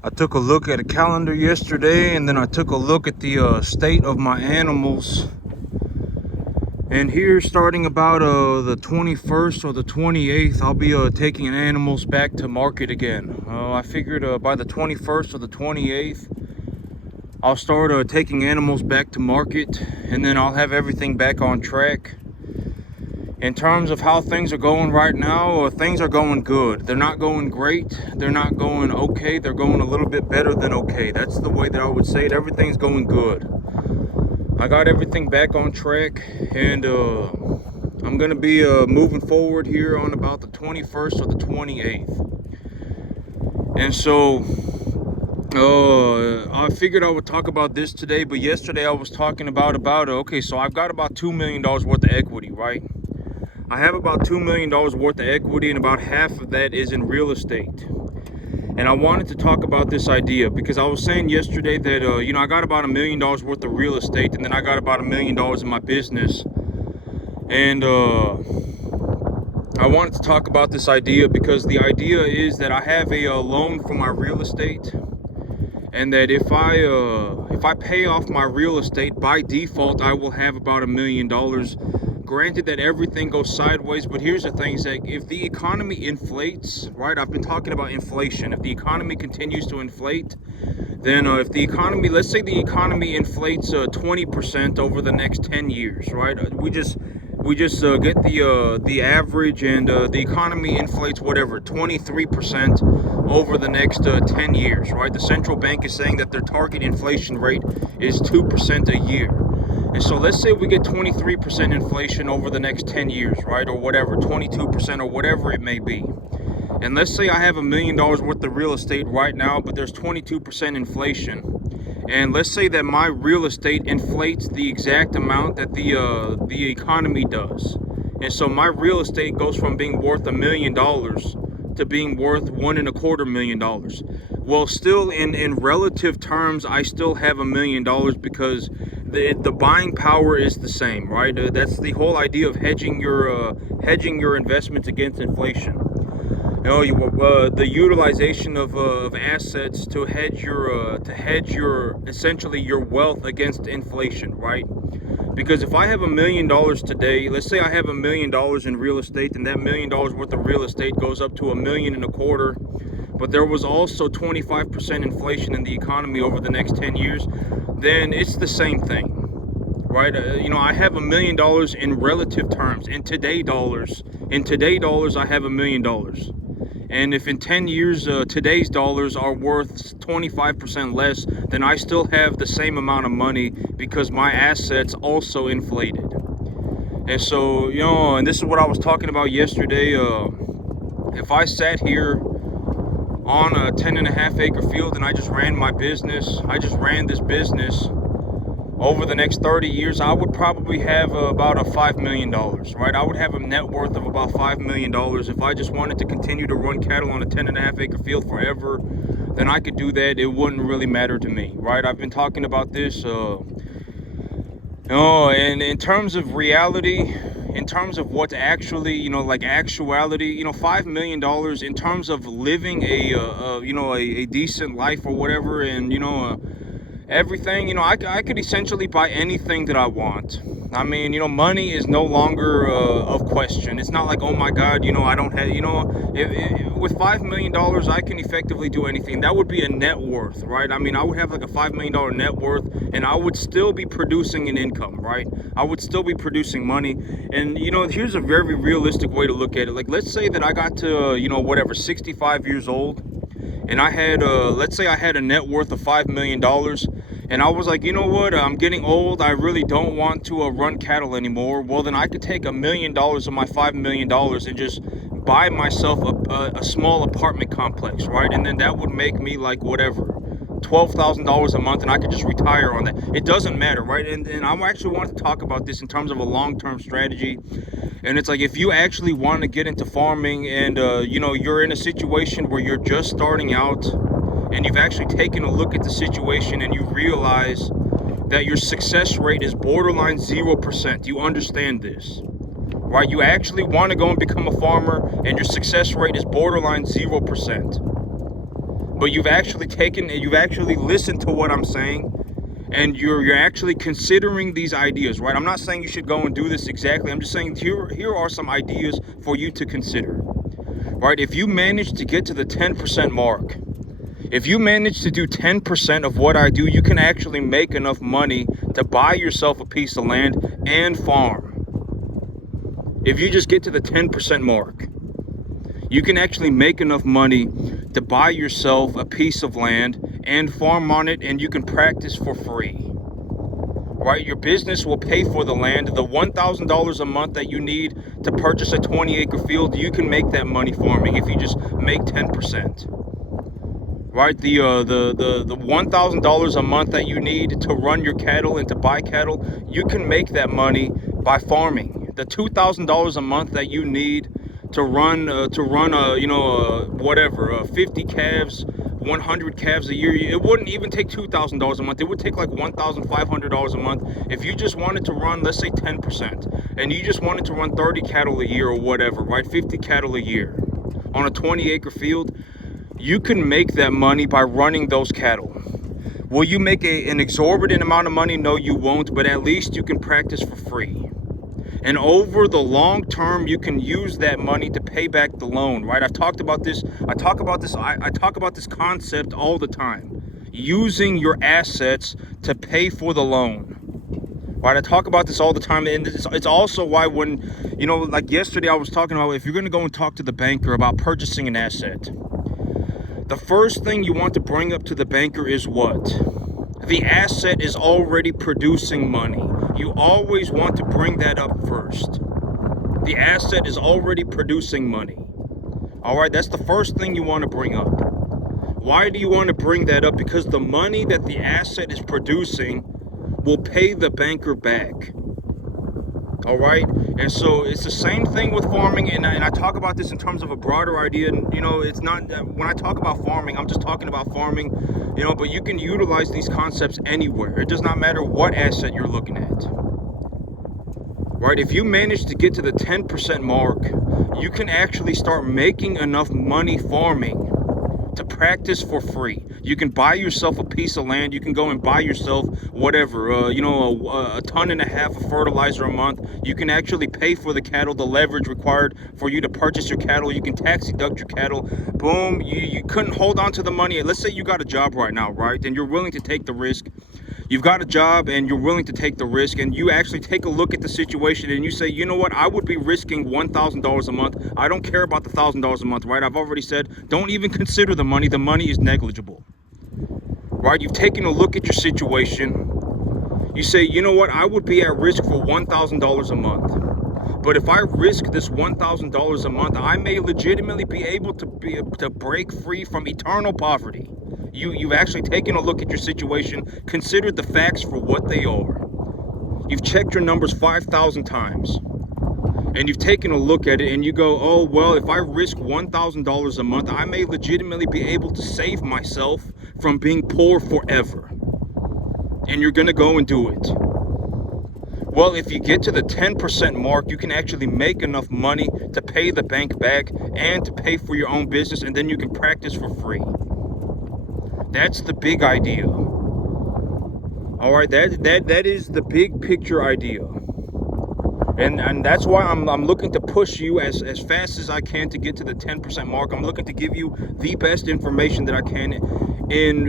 I took a look at a calendar yesterday, and then I took a look at the state of my animals. And here, starting about the 21st or the 28th, I'll be taking animals back to market again. I figured by the 21st or the 28th, I'll start taking animals back to market, and then I'll have everything back on track. In terms of how things are going right now, things are going good. They're not going great. They're not going okay. They're going a little bit better than okay. That's the way that I would say it. Everything's going good. I got everything back on track, and I'm going to be moving forward here on about the 21st or the 28th. And so I figured I would talk about this today, but yesterday I was talking about okay, so I've got about $2 million worth of equity, right? I have about $2 million worth of equity, and about half of that is in real estate. And I wanted to talk about this idea because I was saying yesterday that, I got about $1 million worth of real estate, and then I got about $1 million in my business. And I wanted to talk about this idea because the idea is that I have a loan for my real estate, and that if I pay off my real estate, by default, I will have about $1 million. Granted that everything goes sideways, but here's the thing, is that if the economy inflates, right, I've been talking about inflation. If the economy continues to inflate, then if the economy, let's say the economy inflates 20% over the next 10 years, right? We just get the average, and the economy inflates whatever 23% over the next 10 years, right? The central bank is saying that their target inflation rate is 2% a year. And so let's say we get 23% inflation over the next 10 years, right? Or whatever, 22% or whatever it may be. And let's say I have $1 million worth of real estate right now, but there's 22% inflation. And let's say that my real estate inflates the exact amount that the economy does. And so my real estate goes from being worth $1 million to being worth $1.25 million. Well, still in relative terms, I still have $1 million because the buying power is the same, right? That's the whole idea of hedging your investments against inflation. The utilization of assets to hedge your essentially your wealth against inflation, right? Because if I have $1 million today, let's say I have $1 million in real estate, and that $1 million worth of real estate goes up to $1.25 million, but there was also 25% inflation in the economy over the next 10 years, then it's the same thing, right? I have $1 million in relative terms. In today's dollars, I have $1 million. And if in 10 years today's dollars are worth 25% less, then I still have the same amount of money because my assets also inflated. And so, and this is what I was talking about yesterday. If I sat here on a 10.5 acre field and I just ran this business over the next 30 years, I would probably have about $5 million, right? I would have a net worth of about $5 million. If I just wanted to continue to run cattle on a 10.5 acre field forever, then I could do that. It wouldn't really matter to me, right? I've been talking about this, and in terms of reality, in terms of what's actually, like actuality, $5 million in terms of living a decent life or whatever, and, everything, I could essentially buy anything that I want. I mean, money is no longer of question. It's not like, oh my God, I don't have, with $5 million, I can effectively do anything. That would be a net worth, right? I mean, I would have like a $5 million net worth, and I would still be producing an income, right? I would still be producing money. And, here's a very realistic way to look at it. Like, let's say that I got to, 65 years old, and I had, let's say I had a net worth of $5 million, and I was like, you know what, I'm getting old, I really don't want to run cattle anymore. Well, then I could take $1 million of my $5 million and just buy myself a small apartment complex, right? And then that would make me like whatever, $12,000 a month, and I could just retire on that. It doesn't matter, right? And I actually want to talk about this in terms of a long-term strategy. And it's like, if you actually want to get into farming, and you're in a situation where you're just starting out, and you've actually taken a look at the situation, and you realize that your success rate is borderline 0%. You understand this, right? You actually want to go and become a farmer, and your success rate is borderline 0%. but you've actually listened to what I'm saying, and you're actually considering these ideas, right? I'm not saying you should go and do this exactly. I'm just saying here are some ideas for you to consider, right? If you manage to get to the 10% mark, if you manage to do 10% of what I do, you can actually make enough money to buy yourself a piece of land and farm. If you just get to the 10% mark, you can actually make enough money to buy yourself a piece of land and farm on it, and you can practice for free. Right? Your business will pay for the land. The $1,000 a month that you need to purchase a 20-acre field, you can make that money farming if you just make 10%. Right? The $1,000 a month that you need to run your cattle and to buy cattle, you can make that money by farming. The $2,000 a month that you need to run 50 calves, 100 calves a year, it wouldn't even take $2,000 a month. It would take like $1,500 a month if you just wanted to run, let's say 10%, and you just wanted to run 30 cattle a year or whatever, right? 50 cattle a year on a 20-acre field. You can make that money by running those cattle. Will you make an exorbitant amount of money? No, you won't, but at least you can practice for free. And over the long term, you can use that money to pay back the loan, right? I talk about this concept all the time. Using your assets to pay for the loan. Right? I talk about this all the time, and it's also why when, like yesterday I was talking about, if you're going to go and talk to the banker about purchasing an asset, the first thing you want to bring up to the banker is what? The asset is already producing money. You always want to bring that up first. The asset is already producing money. All right, that's the first thing you want to bring up. Why do you want to bring that up? Because the money that the asset is producing will pay the banker back. All right, and so it's the same thing with farming, and I talk about this in terms of a broader idea. And it's not when I talk about farming, I'm just talking about farming, but you can utilize these concepts anywhere. It does not matter what asset you're looking at. Right? If you manage to get to the 10% mark, you can actually start making enough money farming to practice for free. You can buy yourself a piece of land. You can go and buy yourself whatever, a ton and a half of fertilizer a month. You can actually pay for the cattle, the leverage required for you to purchase your cattle. You can tax deduct your cattle. Boom, you couldn't hold on to the money. Let's say you got a job right now, right? And you're willing to take the risk. You've got a job and you're willing to take the risk, and you actually take a look at the situation and you say, you know what, I would be risking $1,000 a month. I don't care about the $1,000 a month, right? I've already said, don't even consider the money. The money is negligible, right? You've taken a look at your situation. You say, you know what, I would be at risk for $1,000 a month. But if I risk this $1,000 a month, I may legitimately be able to break free from eternal poverty. You've actually taken a look at your situation, considered the facts for what they are. You've checked your numbers 5,000 times, and you've taken a look at it, and you go, oh, well, if I risk $1,000 a month, I may legitimately be able to save myself from being poor forever. And you're going to go and do it. Well, if you get to the 10% mark, you can actually make enough money to pay the bank back and to pay for your own business, and then you can practice for free. That's the big idea. All right, that is the big picture idea. And that's why I'm looking to push you as fast as I can to get to the 10% mark. I'm looking to give you the best information that I can in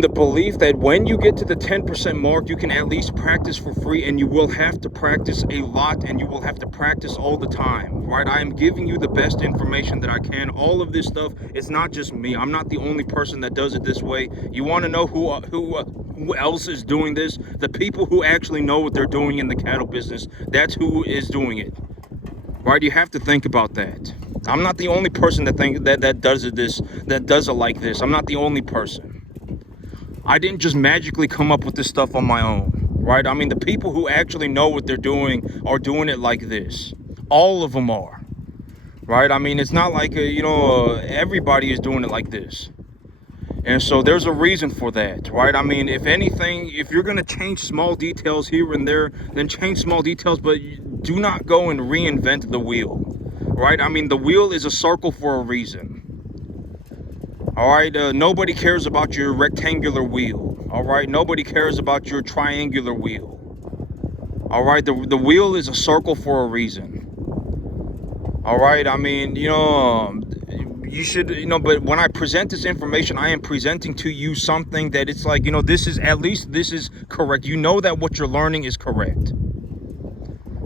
the belief that when you get to the 10% mark, you can at least practice for free, and you will have to practice a lot, and you will have to practice all the time, right? I am giving you the best information that I can. All of this stuff, it's not just me. I'm not the only person that does it this way. You want to know who else is doing this? The people who actually know what they're doing in the cattle business, that's who is doing it, right? You have to think about that. I'm not the only person that does it like this. I'm not the only person. I didn't just magically come up with this stuff on my own, right? I mean, the people who actually know what they're doing are doing it like this. All of them are, right? I mean, it's not like, everybody is doing it like this. And so there's a reason for that, right? I mean, if anything, if you're going to change small details here and there, then change small details, but do not go and reinvent the wheel, right? I mean, the wheel is a circle for a reason. All right, nobody cares about your rectangular wheel. All right, nobody cares about your triangular wheel. All right, the wheel is a circle for a reason. All right, I mean, you should, but when I present this information, I am presenting to you something that it's like, this is, at least this is correct. You know that what you're learning is correct.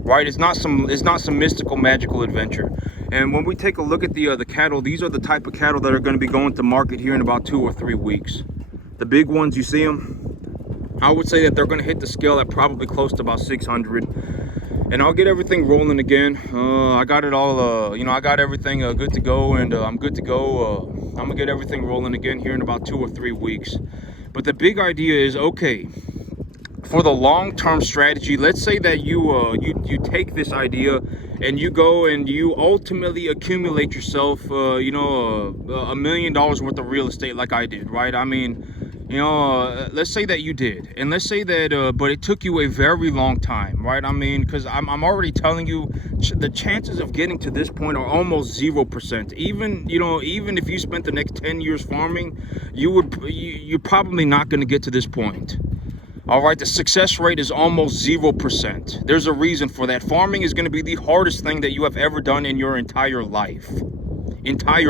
Right? It's not some mystical, magical adventure. And when we take a look at the cattle, these are the type of cattle that are going to be going to market here in about 2 or 3 weeks. The big ones, you see them, I would say that they're going to hit the scale at probably close to about 600. And I'll get everything rolling again. I got it all, I got everything good to go, and I'm good to go. I'm gonna get everything rolling again here in about 2 or 3 weeks. But the big idea is, okay, for the long-term strategy, let's say that you take this idea and you go and you ultimately accumulate yourself, $1 million worth of real estate like I did, right? I mean, let's say that you did, and let's say that, but it took you a very long time, right? I mean, because I'm already telling you, the chances of getting to this point are almost 0%. Even if you spent the next 10 years farming, you're probably not going to get to this point. All right, the success rate is almost 0%. There's a reason for that. Farming is going to be the hardest thing that you have ever done in your entire life. I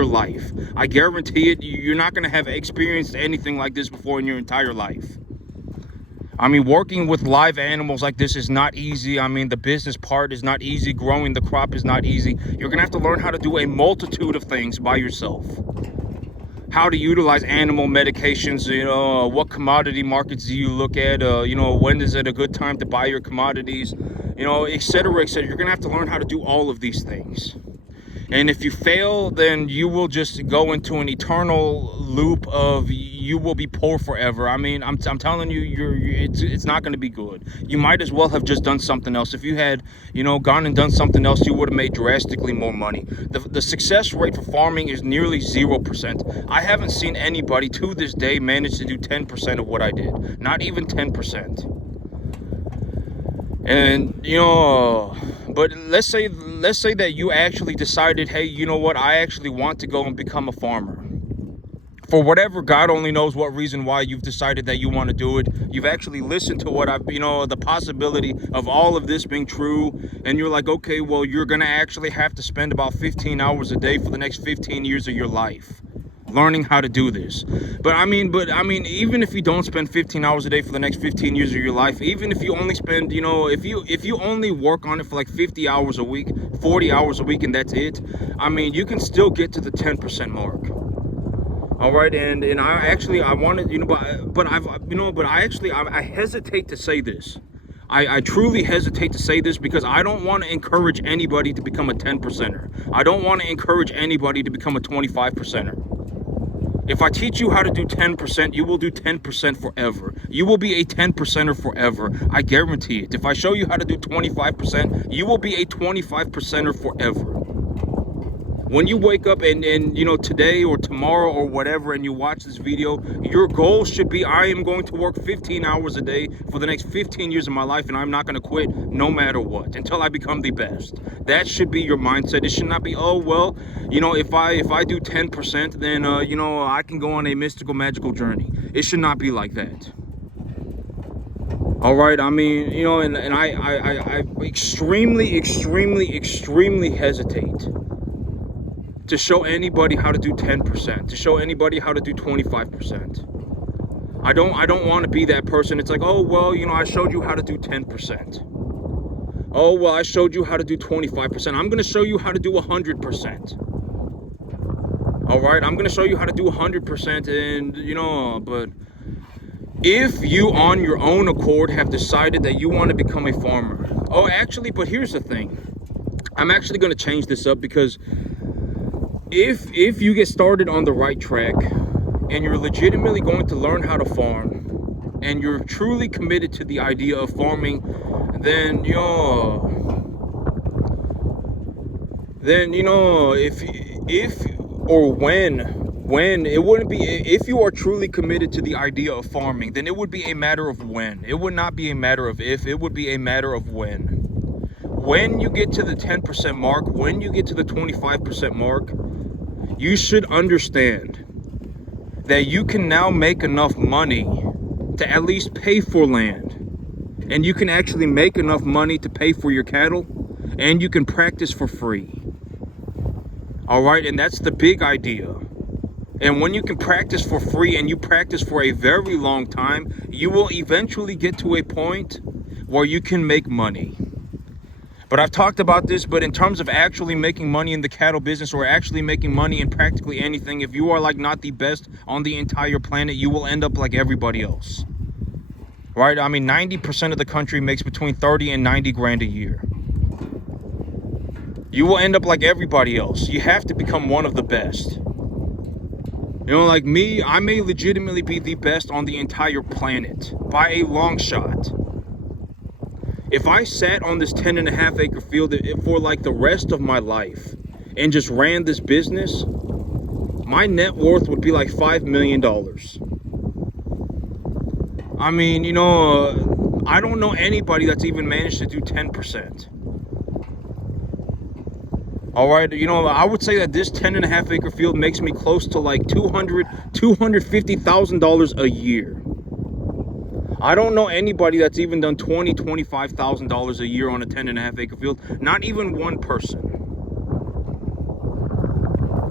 guarantee it. You're not going to have experienced anything like this before in your entire life. I mean, working with live animals like this is not easy. I mean, the business part is not easy. Growing the crop is not easy. You're going to have to learn how to do a multitude of things by yourself. How to utilize animal medications, what commodity markets do you look at, when is it a good time to buy your commodities, et cetera, et cetera. You're going to have to learn how to do all of these things. And if you fail, then you will just go into an eternal loop of you will be poor forever. I mean, I'm telling you, it's not going to be good. You might as well have just done something else. If you had, gone and done something else, you would have made drastically more money. The success rate for farming is nearly 0%. I haven't seen anybody to this day manage to do 10% of what I did. Not even 10%. And but let's say that you actually decided, hey, you know what, I actually want to go and become a farmer. For whatever, God only knows what reason why you've decided that you want to do it. You've actually listened to what the possibility of all of this being true, and you're like, okay, well, you're gonna actually have to spend about 15 hours a day for the next 15 years of your life learning how to do this. But I mean, even if you don't spend 15 hours a day for the next 15 years of your life, even if you only spend, if you only work on it for like 50 hours a week, 40 hours a week, and that's it, I mean, you can still get to the 10% mark. All right, and I wanted, I hesitate to say this. I truly hesitate to say this because I don't want to encourage anybody to become a 10%er. I don't want to encourage anybody to become a 25%er. If I teach you how to do 10%, you will do 10% forever. You will be a 10%er forever. I guarantee it. If I show you how to do 25%, you will be a 25%er forever. When you wake up and today or tomorrow or whatever, and you watch this video, your goal should be, I am going to work 15 hours a day for the next 15 years of my life, and I'm not going to quit no matter what until I become the best. That should be your mindset. It should not be, oh, well, if I do 10%, then, I can go on a mystical, magical journey. It should not be like that. All right, I mean, and I extremely, extremely, extremely hesitate to show anybody how to do 10%, to show anybody how to do 25%. I don't want to be that person. It's like, oh, well, I showed you how to do 10%. Oh, well, I showed you how to do 25%. I'm going to show you how to do 100%. All right, I'm going to show you how to do 100%, and, but if you on your own accord have decided that you want to become a farmer. Oh, actually, but here's the thing. I'm actually going to change this up, because if you get started on the right track and you're legitimately going to learn how to farm and you're truly committed to the idea of farming, then if you are truly committed to the idea of farming, then it would be a matter of when. It would not be a matter of if, it would be a matter of when. when you get to the 10% mark, when you get to the 25% mark, you should understand that you can now make enough money to at least pay for land. And you can actually make enough money to pay for your cattle, and you can practice for free. All right, and that's the big idea. And when you can practice for free and you practice for a very long time, you will eventually get to a point where you can make money. But I've talked about this, but in terms of actually making money in the cattle business, or actually making money in practically anything, if you are like not the best on the entire planet, you will end up like everybody else. Right? I mean, 90% of the country makes between 30 and 90 grand a year. You will end up like everybody else. You have to become one of the best. You know, like me, I may legitimately be the best on the entire planet by a long shot. If I sat on this 10.5 acre field for like the rest of my life and just ran this business, my net worth would be like $5 million. I mean, you know, I don't know anybody that's even managed to do 10%. All right, you know, I would say that this 10.5 acre field makes me close to like $250,000 a year. I don't know anybody that's even done $25,000 a year on a 10.5 acre field. Not even one person.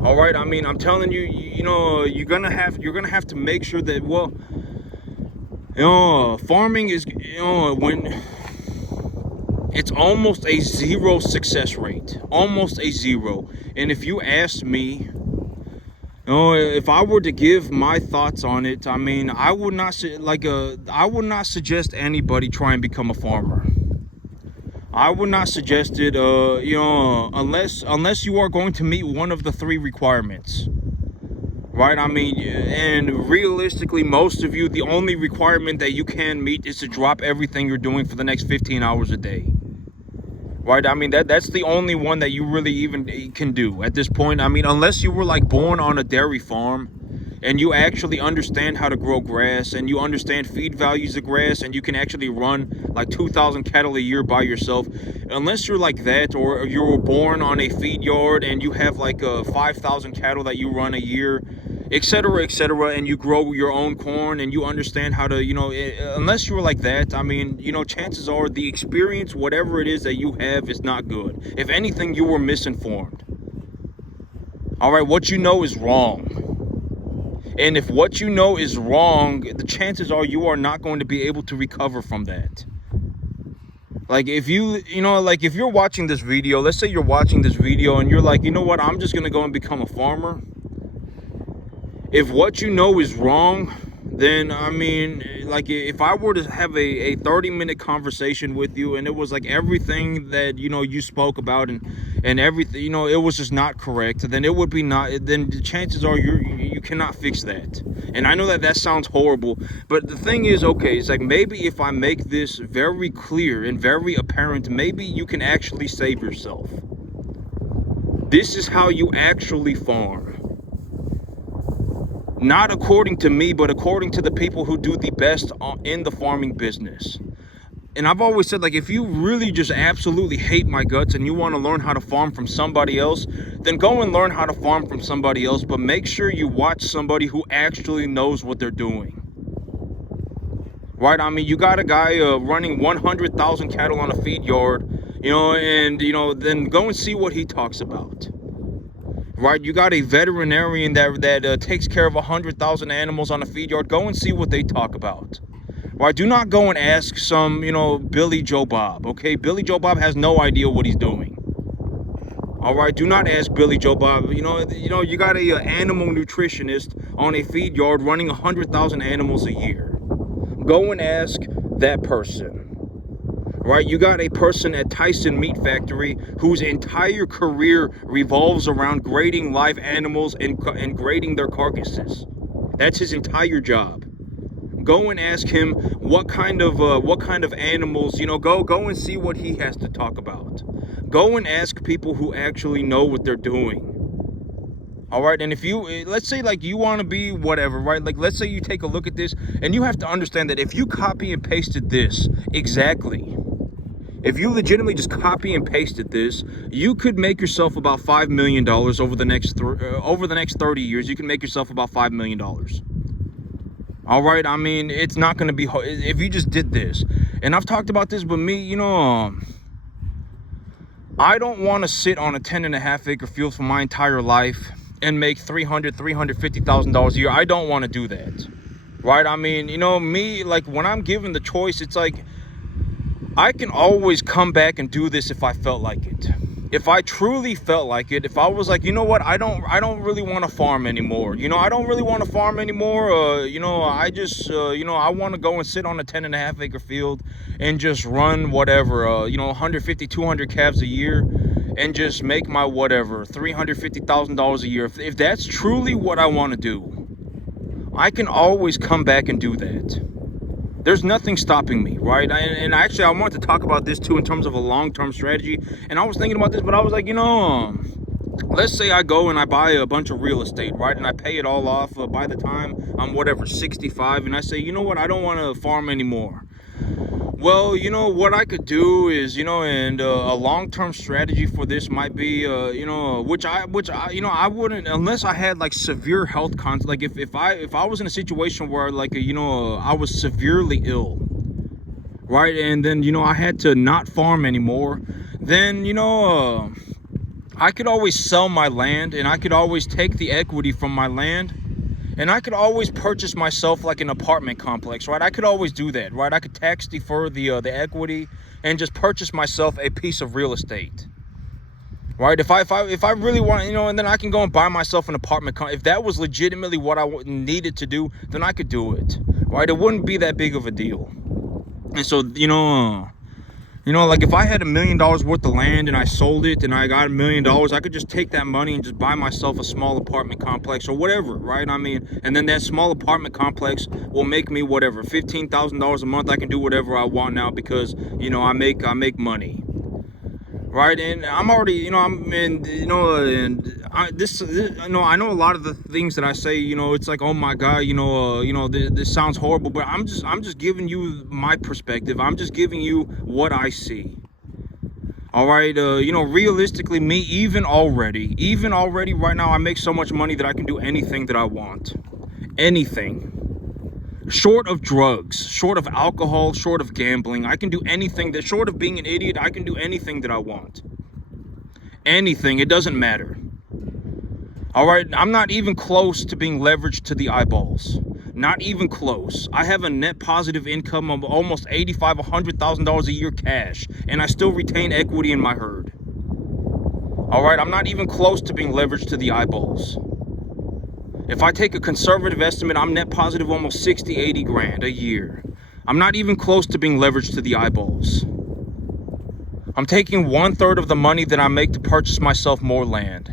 All right, I mean, I'm telling you, you know, you're gonna have to make sure that, well, you know, farming is, you know, when it's almost a zero success rate, almost a zero. And if you ask me, you know, if I were to give my thoughts on it, I mean, I would not suggest anybody try and become a farmer. I would not suggest it, you know, unless you are going to meet one of the 3 requirements, right? I mean, and realistically, most of you, the only requirement that you can meet is to drop everything you're doing for the next 15 hours a day. Right, I mean, that's the only one that you really even can do at this point. I mean, unless you were like born on a dairy farm and you actually understand how to grow grass and you understand feed values of grass and you can actually run like 2,000 cattle a year by yourself. Unless you're like that, or you were born on a feed yard and you have like 5,000 cattle that you run a year, etc., and you grow your own corn and you understand how to, you know, unless you're like that, I mean, you know, chances are the experience, whatever it is that you have, is not good. If anything, you were misinformed. All right, what you know is wrong. And if what you know is wrong, the chances are you are not going to be able to recover from that. Like if you know, like if you're watching this video, let's say you're watching this video and you're like, you know what, I'm just going to go and become a farmer. If what you know is wrong, then I mean, like if I were to have a 30-minute conversation with you and it was like everything that, you know, you spoke about and everything, you know, it was just not correct, then it would be not, then the chances are you cannot fix that. And I know that sounds horrible, but the thing is, okay, it's like maybe if I make this very clear and very apparent, maybe you can actually save yourself. This is how you actually farm. Not according to me, but according to the people who do the best in the farming business. And I've always said, like, if you really just absolutely hate my guts and you want to learn how to farm from somebody else, then go and learn how to farm from somebody else. But make sure you watch somebody who actually knows what they're doing. Right? I mean, you got a guy running 100,000 cattle on a feed yard, you know, and, you know, then go and see what he talks about. Right, you got a veterinarian that takes care of 100,000 animals on a feed yard. Go and see what they talk about. Right, do not go and ask some, you know, Billy Joe Bob. Okay, Billy Joe Bob has no idea what he's doing. All right, do not ask Billy Joe Bob. You know, you got a animal nutritionist on a feed yard running 100,000 animals a year. Go and ask that person. Right, you got a person at Tyson Meat Factory whose entire career revolves around grading live animals and grading their carcasses. That's his entire job. Go and ask him what kind of animals, you know, go and see what he has to talk about. Go and ask people who actually know what they're doing. All right, and if you, let's say like you want to be whatever, right? Like let's say you take a look at this and you have to understand that if you copy and pasted this exactly, If you legitimately just copy and pasted this, you could make yourself about $5 million over the next 30 years. You can make yourself about $5 million. All right, I mean, it's not going to be hard if you just did this. And I've talked about this, but me, I don't want to sit on a 10.5 acre field for my entire life and make $350,000 a year. I don't want to do that, right? I mean, me, like, when I'm given the choice, it's like I can always come back and do this if I felt like it. If I truly felt like it, if I was like, you know what, I don't really want to farm anymore. I don't really want to farm anymore. I just, I want to go and sit on a 10.5 acre field and just run whatever, 150, 200 calves a year and just make my whatever, $350,000 a year. If that's truly what I want to do, I can always come back and do that. There's nothing stopping me, right? And actually, I wanted to talk about this too in terms of a long-term strategy. And I was thinking about this, but I was like, let's say I go and I buy a bunch of real estate, right? And I pay it all off by the time I'm whatever, 65. And I say, you know what? I don't want to farm anymore. Well, what I could do is, and a long-term strategy for this might be, which I wouldn't, unless I had like severe health like if I was in a situation where like, I was severely ill, right? And then, I had to not farm anymore, then, I could always sell my land and I could always take the equity from my land. And I could always purchase myself like an apartment complex, right? I could always do that, right? I could tax defer the equity and just purchase myself a piece of real estate, right? If I really want, and then I can go and buy myself an apartment. If that was legitimately what I needed to do, then I could do it, right? It wouldn't be that big of a deal. And so, like if I had $1 million worth of land and I sold it and I got $1 million, I could just take that money and just buy myself a small apartment complex or whatever, right? I mean, and then that small apartment complex will make me whatever, $15,000 a month. I can do whatever I want now because, I make money, right? And I'm already, I know a lot of the things that I say, it's like, oh my God, this sounds horrible, but I'm just giving you my perspective. I'm just giving you what I see. All right, realistically, me, even already right now, I make so much money that I can do anything that I want. Anything. Short of drugs, short of alcohol, short of gambling, I can do anything that, short of being an idiot, I can do anything that I want. Anything, it doesn't matter. All right, I'm not even close to being leveraged to the eyeballs. Not even close. I have a net positive income of almost $85,000, $100,000 a year cash, and I still retain equity in my herd. All right, I'm not even close to being leveraged to the eyeballs. If I take a conservative estimate, I'm net positive almost 60, 80 grand a year. I'm not even close to being leveraged to the eyeballs. I'm taking 1/3 of the money that I make to purchase myself more land.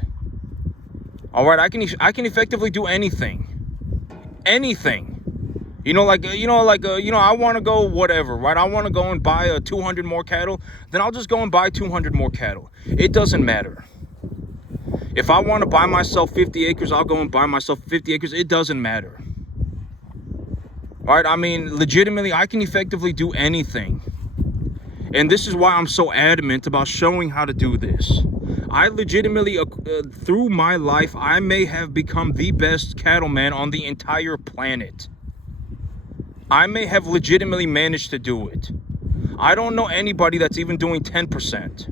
All right, I can effectively do anything. Anything. I want to go whatever, right? I want to go and buy 200 more cattle, then I'll just go and buy 200 more cattle. It doesn't matter. If I want to buy myself 50 acres, I'll go and buy myself 50 acres. It doesn't matter. All right, I mean, legitimately, I can effectively do anything. And this is why I'm so adamant about showing how to do this. I legitimately, through my life, I may have become the best cattleman on the entire planet. I may have legitimately managed to do it. I don't know anybody that's even doing 10%.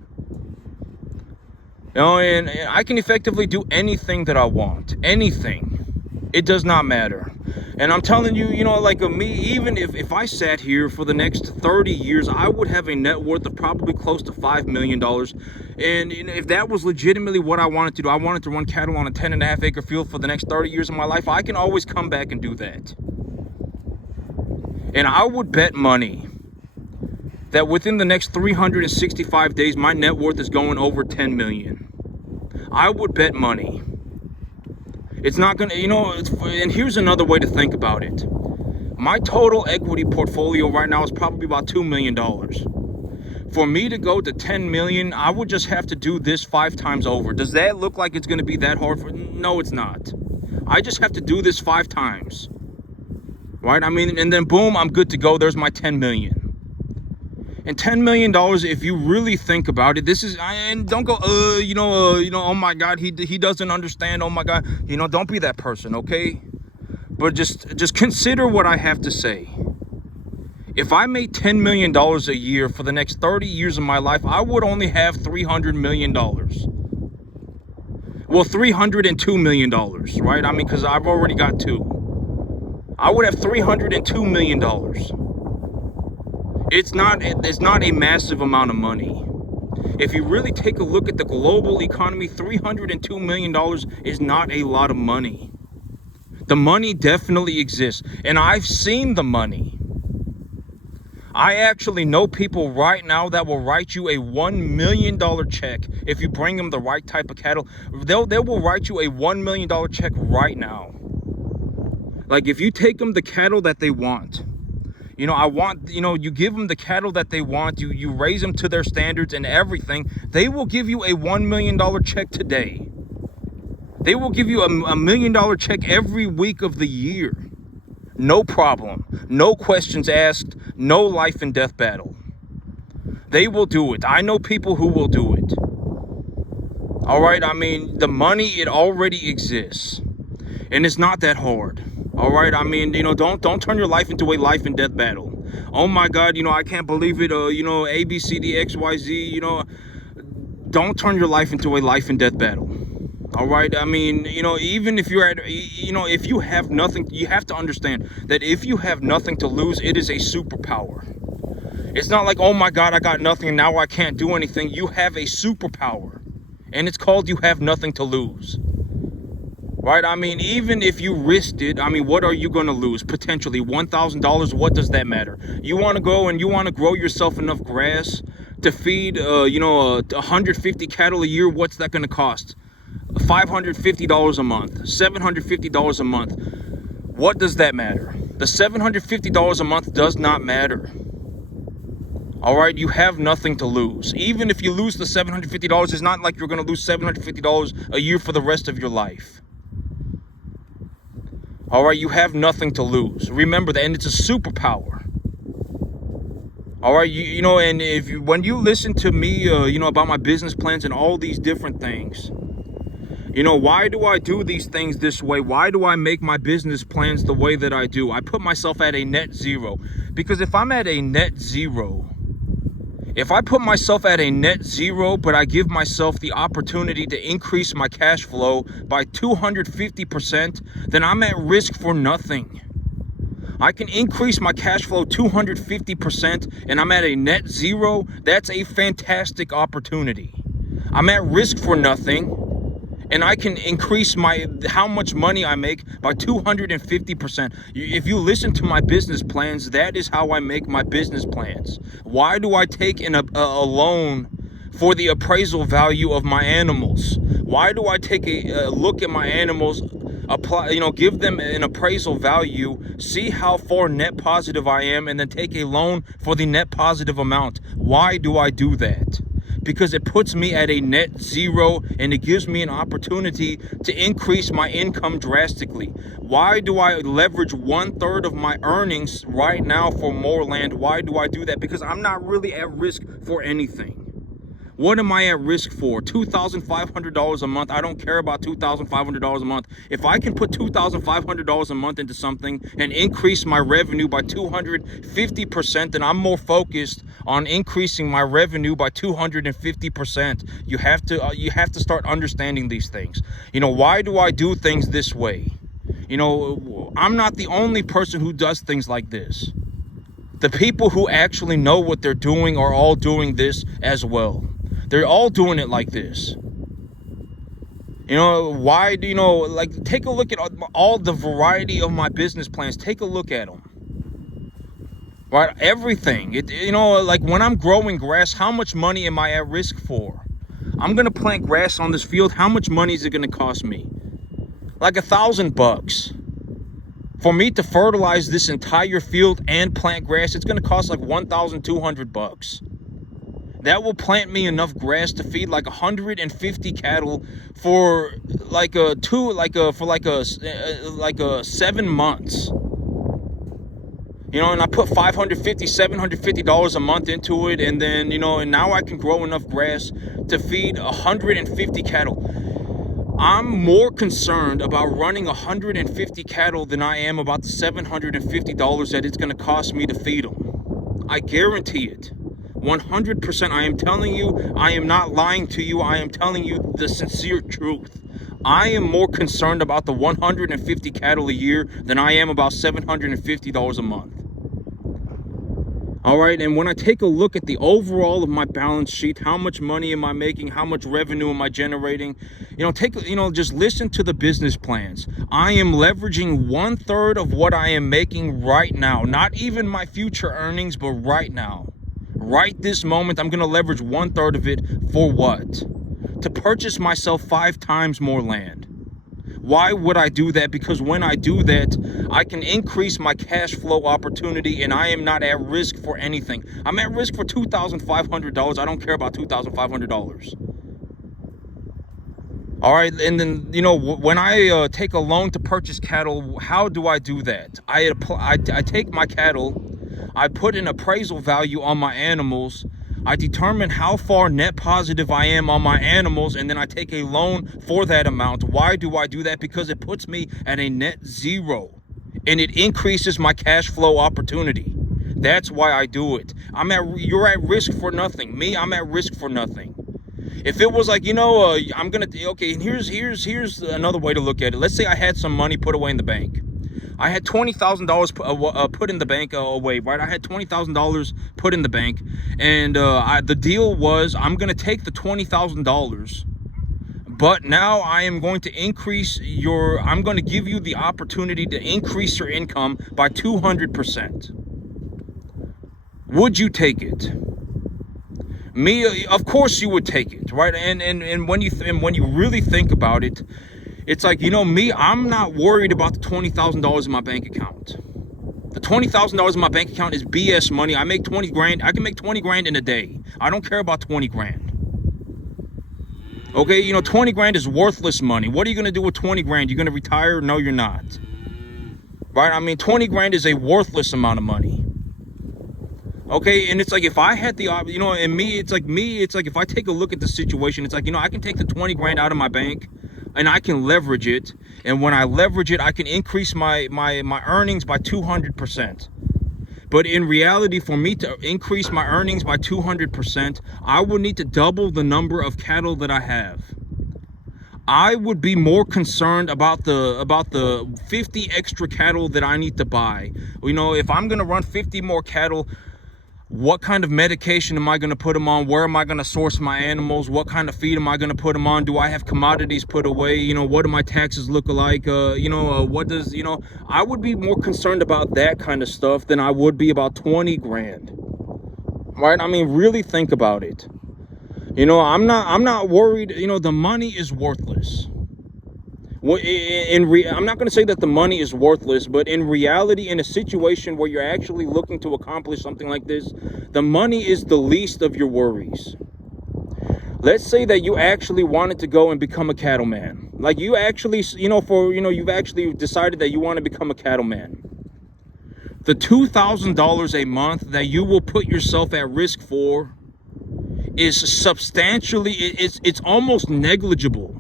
And I can effectively do anything that I want. Anything. It does not matter. And I'm telling you, me, even if I sat here for the next 30 years, I would have a net worth of probably close to $5 million. And if that was legitimately what I wanted to do, I wanted to run cattle on a 10.5 acre field for the next 30 years of my life, I can always come back and do that. And I would bet money that within the next 365 days, my net worth is going over 10 million. I would bet money. It's not gonna, and here's another way to think about it. My total equity portfolio right now is probably about $2 million. For me to go to 10 million, I would just have to do this 5 times over. Does that look like it's gonna be that hard? No, it's not. I just have to do this 5 times. Right? I mean, and then boom, I'm good to go. There's my 10 million. And $10 million, if you really think about it, this is, and don't go, oh my God, he doesn't understand. Oh my God, don't be that person, okay? But just consider what I have to say. If I made $10 million a year for the next 30 years of my life, I would only have $300 million. Well, $302 million, right? I mean, because I've already got two. I would have $302 million. It's not a massive amount of money. If you really take a look at the global economy, $302 million is not a lot of money. The money definitely exists, and I've seen the money. I actually know people right now that will write you a $1 million check if you bring them the right type of cattle. They will write you a $1 million check right now. Like, if you take them the cattle that they want, you give them the cattle that they want, you raise them to their standards and everything, they will give you a $1 million check today. They will give you a $1 million check every week of the year. No problem. No questions asked. No life and death battle. They will do it. I know people who will do it. All right? I mean, the money, it already exists. And it's not that hard. All right? I mean, don't turn your life into a life and death battle. Oh my God, I can't believe it. A, B, C, D, X, Y, Z, don't turn your life into a life and death battle. All right. I mean, even if you're at, if you have nothing, you have to understand that if you have nothing to lose, it is a superpower. It's not like, oh my God, I got nothing and now I can't do anything. You have a superpower, and it's called you have nothing to lose. Right? I mean, even if you risked it, I mean, what are you going to lose? Potentially $1,000. What does that matter? You want to go and you want to grow yourself enough grass to feed, 150 cattle a year. What's that going to cost? $550 a month, $750 a month. What does that matter? The $750 a month does not matter. All right, you have nothing to lose. Even if you lose the $750, it's not like you're going to lose $750 a year for the rest of your life. All right, you have nothing to lose. Remember that, and it's a superpower. All right, and when you listen to me, about my business plans and all these different things, why do I do these things this way? Why do I make my business plans the way that I do? I put myself at a net zero. Because if I'm at a net zero, if I put myself at a net zero, but I give myself the opportunity to increase my cash flow by 250%, then I'm at risk for nothing. I can increase my cash flow 250% and I'm at a net zero. That's a fantastic opportunity. I'm at risk for nothing. And I can increase how much money I make by 250%. If you listen to my business plans, that is how I make my business plans. Why do I take a loan for the appraisal value of my animals? Why do I take a look at my animals, give them an appraisal value, see how far net positive I am, and then take a loan for the net positive amount? Why do I do that? Because it puts me at a net zero and it gives me an opportunity to increase my income drastically. Why do I leverage 1/3 of my earnings right now for more land? Why do I do that? Because I'm not really at risk for anything. What am I at risk for? $2,500 a month. I don't care about $2,500 a month. If I can put $2,500 a month into something and increase my revenue by 250%, then I'm more focused on increasing my revenue by 250%. You have to start understanding these things. Why do I do things this way? I'm not the only person who does things like this. The people who actually know what they're doing are all doing this as well. They're all doing it like this. Why do take a look at all the variety of my business plans. Take a look at them. Right? Everything. Like when I'm growing grass, how much money am I at risk for? I'm going to plant grass on this field. How much money is it going to cost me? Like $1,000. For me to fertilize this entire field and plant grass, it's going to cost like $1,200. That will plant me enough grass to feed like 150 cattle for like 7 months. And I put $550, $750 a month into it, and then, and now I can grow enough grass to feed 150 cattle. I'm more concerned about running 150 cattle than I am about the $750 that it's going to cost me to feed them. I guarantee it. 100%. I am telling you, I am not lying to you. I am telling you the sincere truth. I am more concerned about the 150 cattle a year than I am about $750 a month. All right, and when I take a look at the overall of my balance sheet, how much money am I making? How much revenue am I generating? Just listen to the business plans. I am leveraging 1/3 of what I am making right now. Not even my future earnings, but right now. Right this moment, I'm going to leverage 1/3 of it for what? To purchase myself 5 times more land. Why would I do that? Because when I do that, I can increase my cash flow opportunity, and I am not at risk for anything. I'm at risk for $2,500. I don't care about $2,500. All right, and then, when I take a loan to purchase cattle, how do I do that? I take my cattle, I put an appraisal value on my animals, I determine how far net positive I am on my animals, and then I take a loan for that amount. Why do I do that? Because it puts me at a net zero, and it increases my cash flow opportunity. That's why I do it. You're at risk for nothing. Me, I'm at risk for nothing. If it was like, I'm gonna, okay, and here's another way to look at it. Let's say I had some money put away in the bank. I had $20,000 put in the bank away, right? I had $20,000 put in the bank, and the deal was I'm gonna take the $20,000, but now I am going to I'm going to give you the opportunity to increase your income by 200%. Would you take it? Me, of course you would take it, right? And when you really think about it, it's like, me, I'm not worried about the $20,000 in my bank account. The $20,000 in my bank account is BS money. I make 20 grand. I can make 20 grand in a day. I don't care about 20 grand. Okay, 20 grand is worthless money. What are you going to do with 20 grand? You're going to retire? No, you're not. Right? I mean, 20 grand is a worthless amount of money. Okay, and it's like, if I had the, and it's like if I take a look at the situation, it's like, I can take the 20 grand out of my bank, and I can leverage it. And when I leverage it, I can increase my earnings by 200%. But in reality, for me to increase my earnings by 200%, I would need to double the number of cattle that I have. I would be more concerned about the 50 extra cattle that I need to buy. If I'm going to run 50 more cattle, what kind of medication am I going to put them on? Where am I going to source my animals? What kind of feed am I going to put them on? Do I have commodities put away? What do my taxes look like? What does, I would be more concerned about that kind of stuff than I would be about 20 grand. Right? I mean, really think about it. I'm not worried. The money is worthless. I'm not going to say that the money is worthless, but in reality, in a situation where you're actually looking to accomplish something like this, the money is the least of your worries. Let's say that you actually wanted to go and become a cattleman. Like you actually, you've actually decided that you want to become a cattleman. The $2,000 a month that you will put yourself at risk for is substantially, it's almost negligible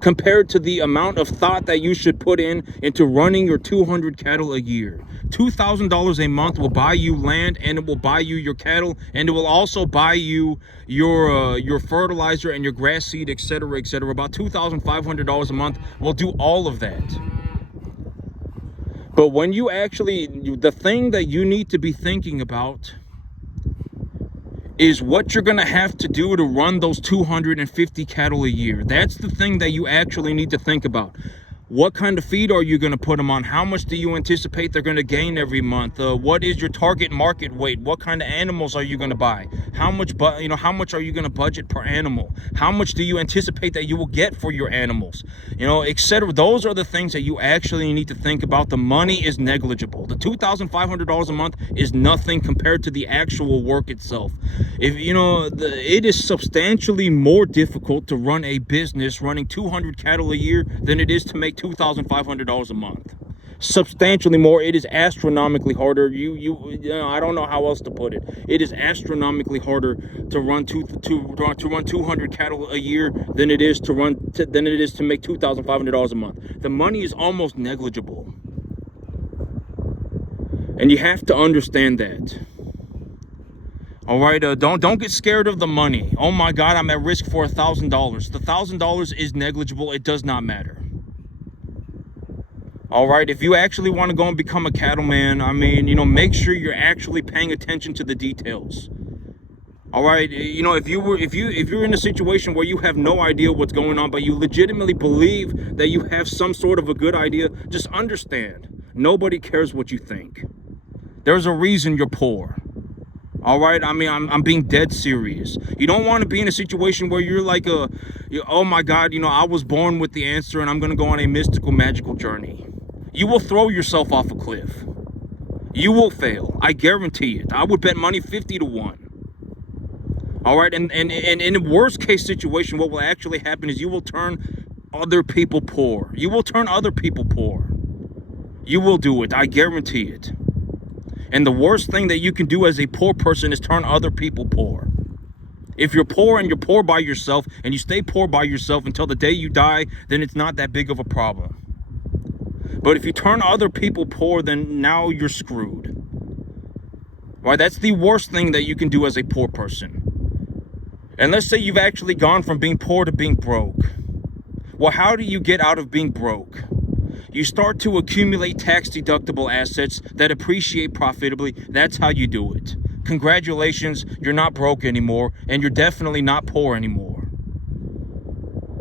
compared to the amount of thought that you should put into running your 200 cattle a year. $2,000 a month will buy you land, and it will buy you your cattle, and it will also buy you your fertilizer and your grass seed, etc., etc. About $2,500 a month will do all of that. But when you actually, the thing that you need to be thinking about is what you're going to have to do to run those 250 cattle a year. That's the thing that you actually need to think about. What kind of feed are you going to put them on? How much do you anticipate they're going to gain every month? What is your target market weight? What kind of animals are you going to buy? How much are you going to budget per animal? How much do you anticipate that you will get for your animals? Etc. Those are the things that you actually need to think about. The money is negligible. The $2,500 a month is nothing compared to the actual work itself. It is substantially more difficult to run a business running 200 cattle a year than it is to make $2,500 a month. substantially more. It is astronomically harder. I don't know how else to put it. It is astronomically harder to run 200 cattle a year than it is to make $2,500 a month. The money is almost negligible, and you have to understand that. All right, don't get scared of the money. Oh my God, I'm at risk for $1,000. The $1,000 is negligible. It does not matter. All right, if you actually want to go and become a cattleman, I mean, make sure you're actually paying attention to the details. All right, if you're in a situation where you have no idea what's going on, but you legitimately believe that you have some sort of a good idea, just understand, nobody cares what you think. There's a reason you're poor. All right, I mean, I'm being dead serious. You don't want to be in a situation where you're like oh my God, I was born with the answer and I'm going to go on a mystical, magical journey. You will throw yourself off a cliff. You will fail. I guarantee it. I would bet money 50 to 1. All right, and in a worst case situation, what will actually happen is you will turn other people poor. You will turn other people poor. You will do it. I guarantee it. And the worst thing that you can do as a poor person is turn other people poor. If you're poor and you're poor by yourself and you stay poor by yourself until the day you die, then it's not that big of a problem. But if you turn other people poor, then now you're screwed. Right? That's the worst thing that you can do as a poor person. And let's say you've actually gone from being poor to being broke. Well, how do you get out of being broke? You start to accumulate tax-deductible assets that appreciate profitably. That's how you do it. Congratulations, you're not broke anymore, and you're definitely not poor anymore.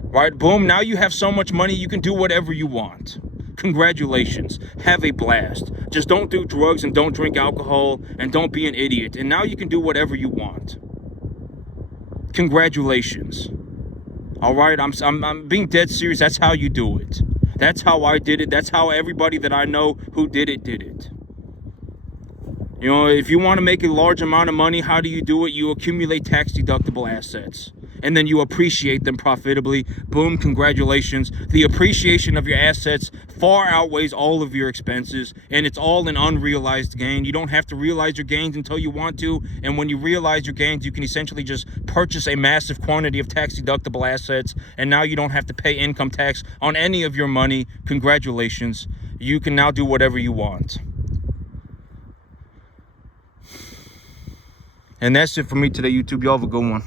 Right? Boom, now you have so much money you can do whatever you want. Congratulations, have a blast. Just don't do drugs and don't drink alcohol and don't be an idiot. And now you can do whatever you want. Congratulations. All right, I'm being dead serious. That's how you do it. That's how I did it. That's how everybody that I know who did it. If you want to make a large amount of money, how do you do it? You accumulate tax-deductible assets, and then you appreciate them profitably. Boom, congratulations. The appreciation of your assets far outweighs all of your expenses, and it's all an unrealized gain. You don't have to realize your gains until you want to, and when you realize your gains, you can essentially just purchase a massive quantity of tax-deductible assets, and now you don't have to pay income tax on any of your money. Congratulations. You can now do whatever you want. And that's it for me today, YouTube. Y'all have a good one.